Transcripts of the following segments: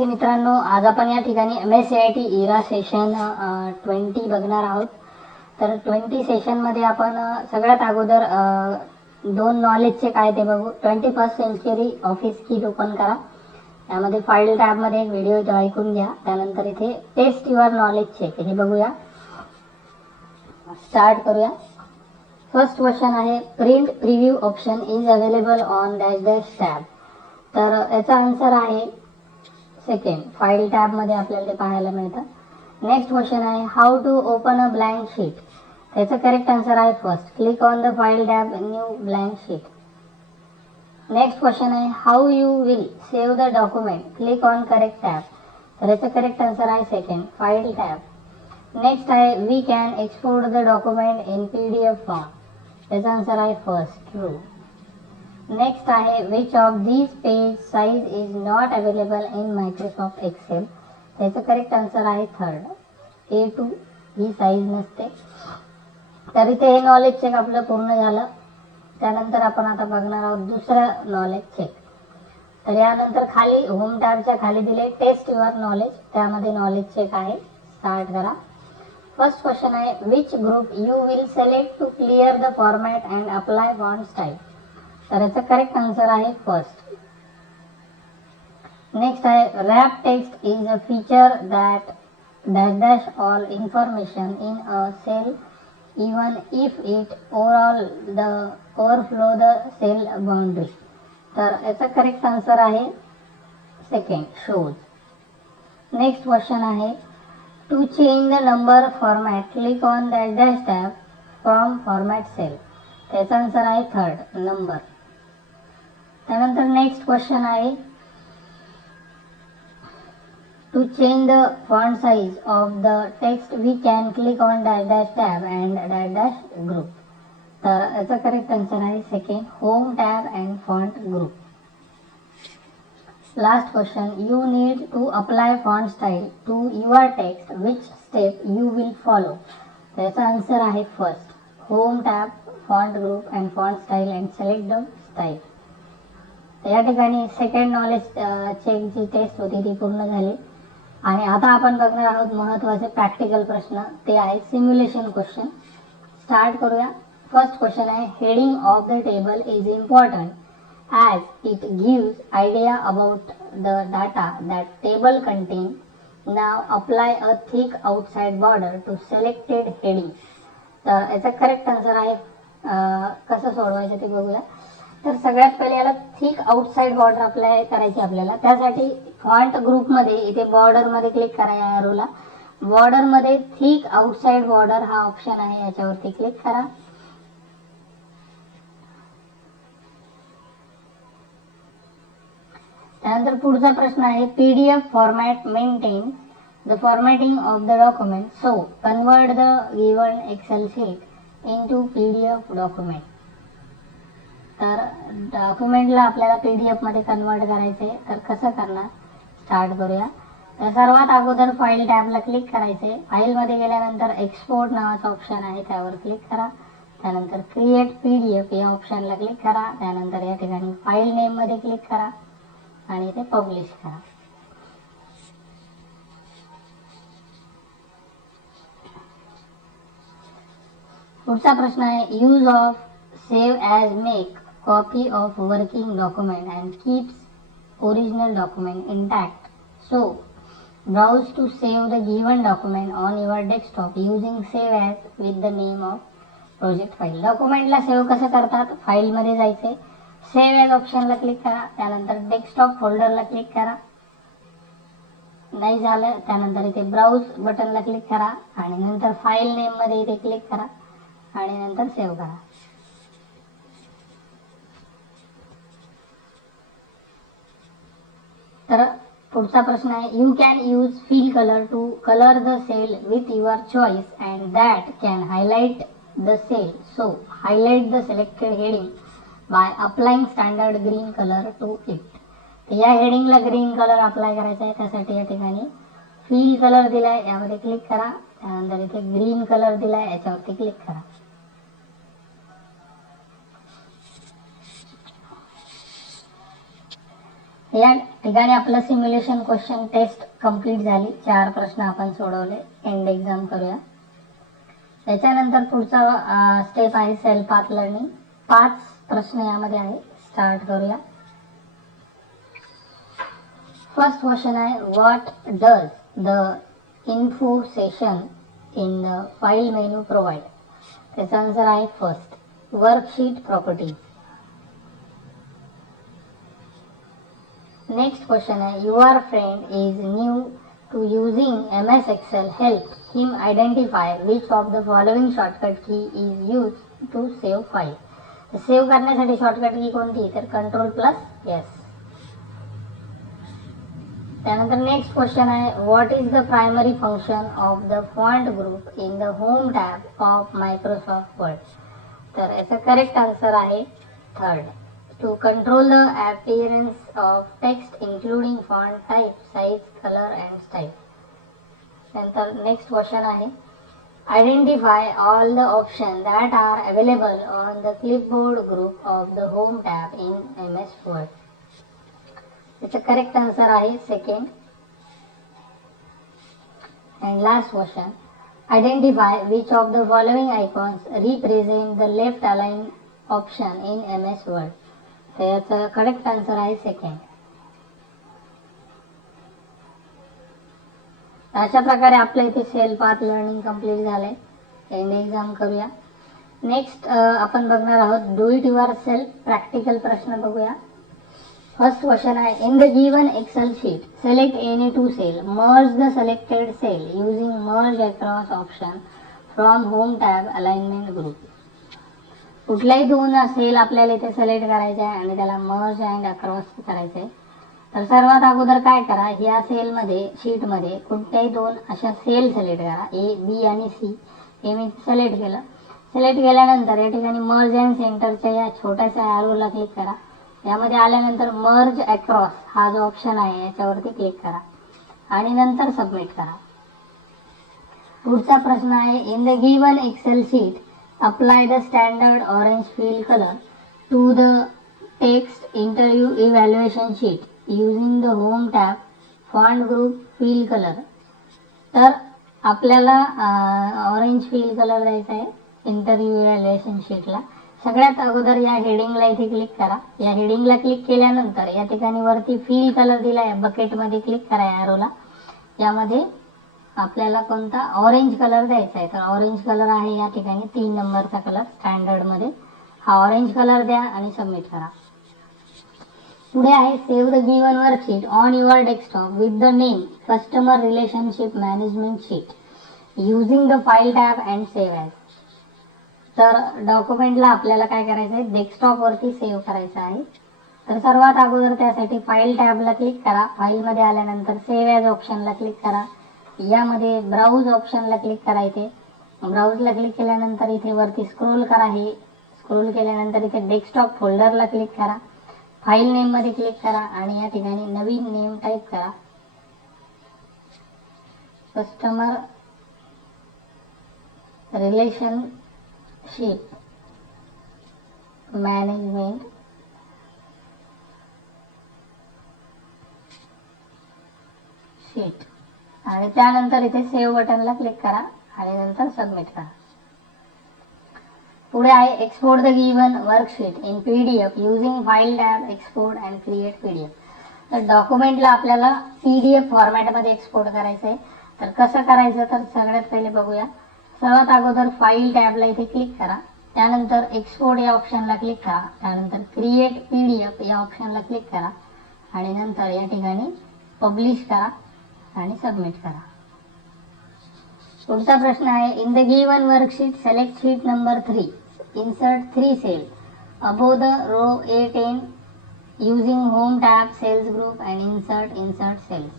मित्रांनो, आज आपण या ठिकाणी MSCIT इरा सेशन 20 बघणार आहोत. तर 20 सेशन मध्ये आपण सगळ्यात अगोदर दोन नॉलेजचे काय ते बघू. 21st सेंचुरी ऑफिस की ओपन करा. यामध्ये फाइल टॅब मध्ये एक व्हिडिओ तो ऐकून घ्या. त्यानंतर इथे टेस्ट युअर नॉलेज चेक हे बघूया. स्टार्ट करूया. फर्स्ट क्वेश्चन आहे, print preview option is available on dash dash tab. तर याचा आन्सर आहे सेकंड, फाइल टॅब मध्ये आपल्याला ते पाहायला मिळतं. नेक्स्ट क्वेश्चन आहे, how to open a blank sheet. त्याचा करेक्ट आन्सर आहे first, click on the file tab new blank sheet. Next question आहे, how you will save the document, click on correct tab. तर याचा correct answer आहे second, file tab. Next आहे, we can export the document in PDF form. त्याचा answer आहे first, true. Next आहे, which of these page size is not available in Microsoft Excel. त्याचं correct answer आहे third, A2. ही size नसते. तर इथे हे नॉलेज चेक आपलं पूर्ण झालं. त्यानंतर आपण आता बघणार आहोत दुसरं नॉलेज चेक. तर यानंतर खाली होम टॅबच्या खाली दिले टेस्ट युअर नॉलेज, त्यामध्ये नॉलेज चेक आहे. स्टार्ट करा. फर्स्ट क्वेश्चन आहे, which group you will select to clear the format and apply font style. तर याचा करेक्ट आन्सर आहे फर्स्ट. नेक्स्ट आहे, wrap text is a feature that dash dash all information in a cell even if it overflow the cell boundary. तर याचा correct answer आहे second, shows. Next question आहे, to change the number format, click on dash dash tab from format cell. त्याचा answer आहे third, number. त्यानंतर next question आहे, to change the font size of the text we can click on dash dash tab and dash dash group. तर याचा correct answer आहे second, home tab and font group. Last question, you need to apply font style to your text, which step you will follow. त्याचा answer आहे first, home tab, font group and font style and select the style. या ठिकाणी second knowledge check जी taste होती ती पूर्ण झाली. आणि आता आपण बघणार आहोत महत्त्वाचे प्रॅक्टिकल प्रश्न, ते आहे सिम्युलेशन क्वेश्चन. स्टार्ट करूया. फर्स्ट क्वेश्चन आहे, heading of the table is important as it gives idea about the data that table contain. Now apply a thick outside border to selected heading. तर याचा correct answer आहे, कसं सोडवायचं ते बघूया. तर सगळ्यात पहिले याला थिक आउटसाइड बॉर्डर अप्लाय करायची आपल्याला. त्यासाठी फॉन्ट ग्रुपमध्ये इथे बॉर्डरमध्ये क्लिक करा. या एरोला बॉर्डरमध्ये थिक आउटसाइड बॉर्डर हा ऑप्शन आहे, याच्यावरती क्लिक करा. त्यानंतर पुढचा प्रश्न आहे, PDF format maintain the formatting of the document, so convert the given Excel sheet into PDF document. तर डॉक्युमेंटला आपल्याला PDF मध्ये कन्वर्ट करायचे, तर कसं करणार स्टार्ट करूया. तर सर्वात अगोदर फाइल टॅबला क्लिक करायचे. फाईलमध्ये गेल्यानंतर एक्सपोर्ट नावाचा ऑप्शन आहे, त्यावर क्लिक करा. त्यानंतर क्रिएट PDF या ऑप्शनला क्लिक करा. त्यानंतर या ठिकाणी फाईल नेम मध्ये क्लिक करा आणि ते पब्लिश करा. पुढचा प्रश्न आहे, use of save as make copy of working document and keeps original document intact, so browse to save the given document on your desktop using save as with the name of project file. डॉक्युमेंटला save कसं करतात, file मध्ये जायचे, save as ऑप्शनला click करा. त्यानंतर desktop फोल्डरला click करा. नाही झालं त्यानंतर इथे ब्राउज बटनला क्लिक करा आणि नंतर फाईल नेम मध्ये इथे क्लिक करा आणि नंतर सेव्ह करा. तर पुढचा प्रश्न आहे, you can use fill colour to colour the cell with your choice and that can highlight the cell, so highlight the selected heading by applying standard green colour to it. तर या हेडिंगला green colour apply करायचा आहे. त्यासाठी या ठिकाणी fill colour दिलाय, यामध्ये click करा. त्यानंतर इथे ग्रीन कलर दिलाय, याच्यावरती क्लिक करा. या ठिकाणी आपलं सिम्युलेशन क्वेश्चन टेस्ट कंप्लीट झाली. 4 प्रश्न आपण सोडवले. एंड एक्झाम करूया. त्याच्यानंतर पुढचा स्टेप आहे सेल्फ पाथ लर्निंग. 5 प्रश्न यामध्ये आहे. स्टार्ट करूया. फर्स्ट क्वेश्चन आहे, what does the info session in the file menu provide. त्याचा आन्सर आहे first, worksheet properties. Next question है, your friend is new to using MS Excel. Help him identify which of the following shortcut key is used to save file. Save करण्यासाठी shortcut की कोणती, तर Ctrl+S. त्यानंतर next question आहे, what is the primary function of the font group in the home tab of Microsoft word. तर याचा correct answer आहे third, to control the appearance of text including font type, size, color and style. नंतर next question आहे, identify all the options that are available on the clipboard group of the home tab in MS Word. याचा correct answer आहे second. And last question, identify which of the following icons represent the left align option in MS Word. तर याचा correct answer आहे second. अशा प्रकारे आपल्या इथे self path learning complete झालंय. एंड एक्झाम करूया. नेक्स्ट आपण बघणार आहोत do it yourself practical प्रश्न बघूया. फर्स्ट क्वेश्चन आहे, in the given Excel sheet select any 2 cell, merge the selected cell using merge across option from home tab alignment group. कुठल्याही 2 sale आपल्याला इथे सिलेक्ट करायचे आहे आणि त्याला मर्ज अँड अक्रॉस करायचे आहे. तर सर्वात अगोदर काय करा, या सेलमध्ये शीटमध्ये कोणत्याही 2 अशा सेल सिलेक्ट करा, ए बी आणि सी. हे मी सिलेक्ट केलं. सिलेक्ट केल्यानंतर या ठिकाणी मर्ज अँड सेंटरच्या या छोट्याशा ॲरोला क्लिक करा. यामध्ये आल्यानंतर मर्ज अक्रॉस हा जो ऑप्शन आहे याच्यावरती क्लिक करा आणि नंतर सबमिट करा. पुढचा प्रश्न आहे, in the given Excel sheet apply the standard orange fill color to the text interview evaluation sheet using the home tab font group fill color. तर आपल्याला ऑरेंज फिल कलर द्यायचा आहे इंटरव्ह्यू इव्हॅल्युएशन शीटला. सगळ्यात अगोदर या हेडिंगला इथे क्लिक करा. या हेडिंगला क्लिक केल्यानंतर या ठिकाणी वरती फिल कलर दिला आहे, बकेटमध्ये क्लिक करा ॲरोला. यामध्ये आपल्याला कोणता ऑरेंज कलर द्यायचा आहे, तर ऑरेंज कलर आहे या ठिकाणी 3 नंबरचा कलर स्टँडर्ड मध्ये. हा ऑरेंज कलर द्या आणि सबमिट करा. पुढे आहे, save the given worksheet on your desktop with the name customer relationship management sheet using the file tab and save as. तर डॉक्युमेंटला आपल्याला काय करायचं आहे, डेस्कटॉप वरती सेव्ह करायचं आहे. तर सर्वात अगोदर त्यासाठी फाईल टॅबला क्लिक करा. फाईलमध्ये आल्यानंतर सेव्ह ॲज ऑप्शनला क्लिक करा. यामध्ये ब्राउज ऑप्शनला क्लिक करायचे. ब्राउजला क्लिक केल्यानंतर इथे वरती स्क्रोल करा. हे स्क्रोल केल्यानंतर इथे डेस्कटॉप फोल्डरला क्लिक करा. फाईल नेम मध्ये क्लिक करा आणि या ठिकाणी नवीन नेम टाईप करा, कस्टमर रिलेशनशिप मॅनेजमेंट शीट आणि त्यानंतर इथे सेव्ह बटनला क्लिक करा आणि नंतर सबमिट करा. पुढे आहे, export the given worksheet in PDF using file tab export and create PDF. तर डॉक्युमेंटला आपल्याला पीडीएफ फॉर्मॅटमध्ये एक्सपोर्ट करायचं आहे. तर कसं करायचं, तर सगळ्यात पहिले बघूया. सर्वात अगोदर फाईल टॅबला इथे क्लिक करा. त्यानंतर एक्सपोर्ट या ऑप्शनला क्लिक करा. त्यानंतर क्रिएट पीडीएफ या ऑप्शनला क्लिक करा आणि नंतर या ठिकाणी पब्लिश करा आणि सबमिट करा. पुढचा प्रश्न आहे, in the given worksheet select sheet number 3, insert 3 cell above the row A10 using home tab cells group and insert cells.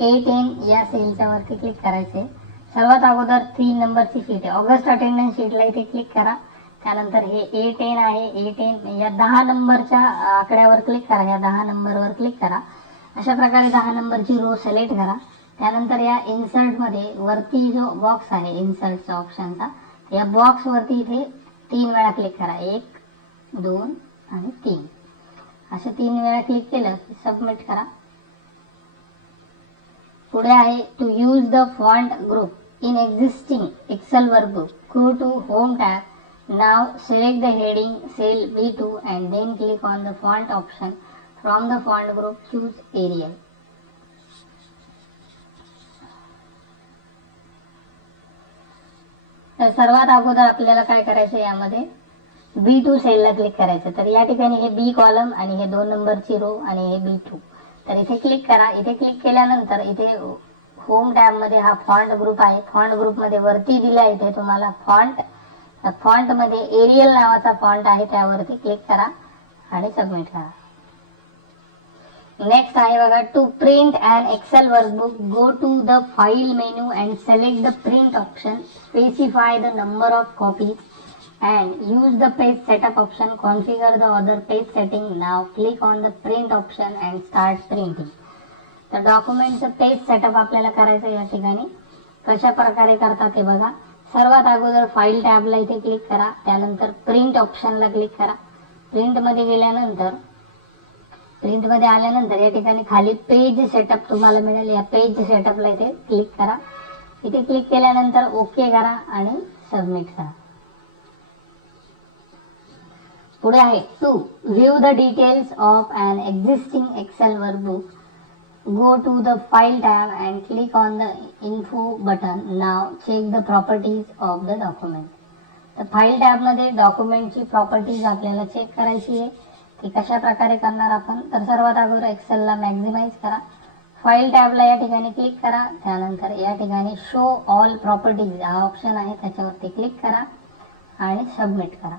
A10 या सेलच्या वरती क्लिक करायचे. सर्वात अगोदर 3 नंबरची शीट आहे, ऑगस्ट अटेंडन्स शीटला इथे क्लिक करा. त्यानंतर हे A10 आहे, A10 या 10 नंबरच्या आकड्यावर क्लिक करा. या 10 नंबरवर क्लिक करा. अशा प्रकारे 10 नंबरची रो सिलेक्ट करा. त्यानंतर या इन्सर्ट मध्ये वरती जो बॉक्स आहे इन्सर्टचा ऑप्शनचा, या बॉक्स वरती इथे 3 वेळा क्लिक करा. 1 2 आणि 3 अशा 3 वेळा क्लिक केलं की सबमिट करा. पुढे आहे to use the font group in existing Excel workbook. Go to home tab. Now select the heading cell B2 and then click on the font option. From the font group choose Arial. तर सर्वात अगोदर आपल्याला काय करायचं, यामध्ये B2 सेलला click करायचं. तर या ठिकाणी हे बी कॉलम आणि हे 2 नंबरची रो आणि हे B2. तर इथे क्लिक करा. इथे क्लिक केल्यानंतर इथे होम टॅब मध्ये हा फॉन्ट ग्रुप आहे. फॉन्ट ग्रुप मध्ये वरती दिला इथे तुम्हाला फॉन्ट मध्ये एरियल नावाचा फॉन्ट आहे, त्यावरती क्लिक करा आणि सबमिट करा. नेक्स्ट आहे बघा to print and Excel workbook. Go to the file menu and select the print option. Specify the number of copies and use the page setup option. Configure the other page setting. Now click on the print option and start printing. तर डॉक्युमेंटचं page setup आपल्याला करायचं. या ठिकाणी कशा प्रकारे करतात ते बघा. सर्वात अगोदर फाईल टॅबला इथे क्लिक करा. त्यानंतर प्रिंट ऑप्शनला क्लिक करा. प्रिंटमध्ये गेल्यानंतर प्रिंटमध्ये आल्यानंतर या ठिकाणी खाली पेज सेटअप तुम्हाला मिळेल. या पेज सेटअपला इथे क्लिक करा. इथे क्लिक केल्यानंतर ओके करा आणि सबमिट करा. पुढे आहे to view the details of an existing Excel workbook. Go to the file tab and click on the info button. Now check the properties of the document. तर file टॅबमध्ये डॉक्युमेंटची properties आपल्याला check करायची आहे. ती कशा प्रकारे करणार आपण, तर सर्वात अगोदर एक्सेलला मॅक्झिमाइज करा. फाईल टॅबला या ठिकाणी क्लिक करा. त्यानंतर या ठिकाणी शो ऑल प्रॉपर्टीज हा ऑप्शन आहे, त्याच्यावरती क्लिक करा आणि सबमिट करा.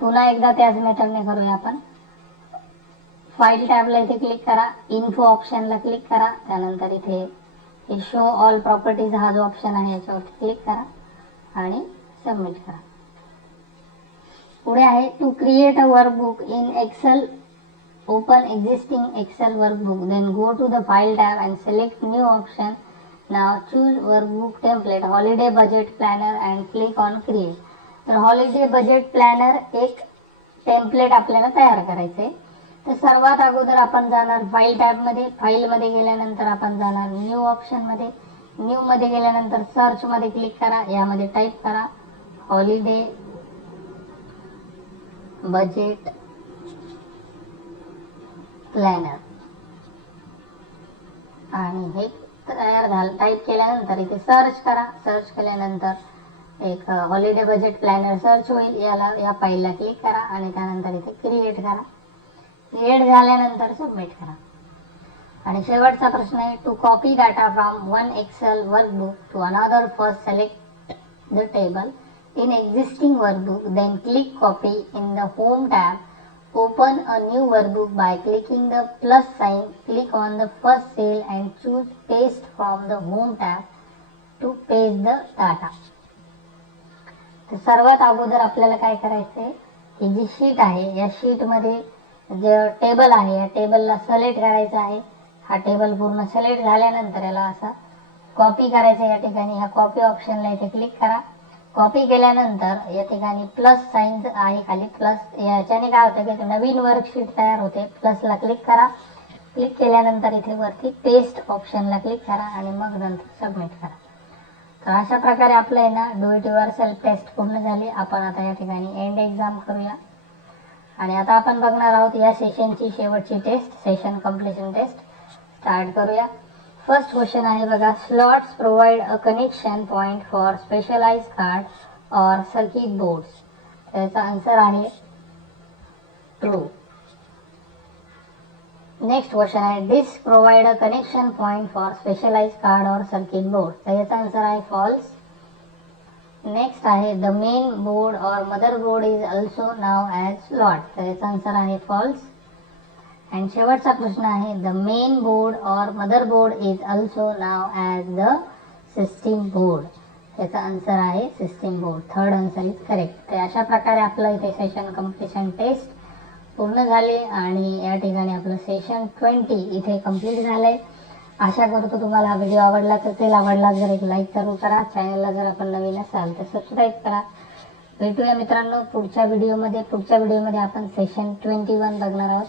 पुन्हा एकदा त्याच मेथडने करूया आपण. फाईल टॅबला इथे क्लिक करा. इन्फो ऑप्शनला क्लिक करा. त्यानंतर इथे शो ऑल प्रॉपर्टीज हा जो ऑप्शन आहे याच्यावरती क्लिक करा आणि सबमिट करा. पुढे आहे to create a workbook in Excel. Open existing Excel workbook. Then go to the file tab and select new option. Now choose workbook template holiday budget planner and click on create. तर holiday budget planner एक template आपल्याला तयार करायचे. तर सर्वात अगोदर आपण जाणार फाईल टॅबमध्ये. फाईलमध्ये गेल्यानंतर आपण जाणार न्यू ऑप्शनमध्ये. न्यूमध्ये गेल्यानंतर सर्चमध्ये क्लिक करा. यामध्ये टाईप करा हॉलिडे बजेट प्लॅनर आणि हे तयार झालं. टाईप केल्यानंतर इथे सर्च करा. सर्च केल्यानंतर एक हॉलिडे बजेट प्लॅनर सर्च होईल. या फाईलला क्लिक करा आणि त्यानंतर इथे क्रिएट करा. क्रिएट झाल्यानंतर सबमिट करा. आणि शेवटचा प्रश्न आहे to copy data from one Excel workbook to another. First select the table in existing workbook. Then click copy in the home tab. Open a new workbook by clicking the plus sign. Click on the first cell and choose paste from the home tab to paste the data. तर सर्वात अगोदर आपल्याला काय करायचंय, ही जी sheet आहे या शीटमध्ये जे टेबल आहे या टेबलला सिलेक्ट करायचं आहे. हा टेबल पूर्ण सिलेक्ट झाल्यानंतर याला असा कॉपी करायचं. या ठिकाणी ह्या कॉपी ऑप्शनला इथे क्लिक करा. कॉपी केल्यानंतर या ठिकाणी प्लस साइन आहे खाली प्लस. याच्याने काय होतं की नवीन वर्कशीट तयार होते. प्लसला क्लिक करा. क्लिक केल्यानंतर इथे वरती पेस्ट ऑप्शनला क्लिक करा आणि मग नंतर सबमिट करा. तर अशा प्रकारे आपलं आहे ना do it yourself test पूर्ण झाली. आपण आता या ठिकाणी एंड एक्झाम करूया. आणि आता आपण बघणार आहोत या सेशनची शेवटची test, session completion test. Start करूया. फर्स्ट क्वेश्चन आहे बघा, slots provide a connection point for specialise card or circuit boards. त्याचा आन्सर आहे ट्रू. नेक्स्ट क्वेश्चन आहे disk provide a connection point for specialise card or circuit board. तर याचा answer आहे false. Next आहे the main board or motherboard is also known as slot. तर याचा answer आहे फॉल्स. अँड शेवटचा प्रश्न आहे the main board or motherboard is also known as the system board. त्याचा आन्सर आहे system board. Third answer is correct. तर अशा प्रकारे आपलं इथे सेशन कंप्लीशन टेस्ट पूर्ण झाले आणि या ठिकाणी आपलं सेशन 20 इथे कंप्लीट झालंय. आशा करतो तुम्हाला हा व्हिडिओ आवडलाच असेल. आवडला जर एक लाईक जरूर करा. चॅनलला जर आपण नवीन असाल तर सबस्क्राईब करा. भेटूया मित्रांनो पुढच्या व्हिडिओमध्ये. पुढच्या व्हिडिओमध्ये आपण सेशन 21 बघणार आहोत.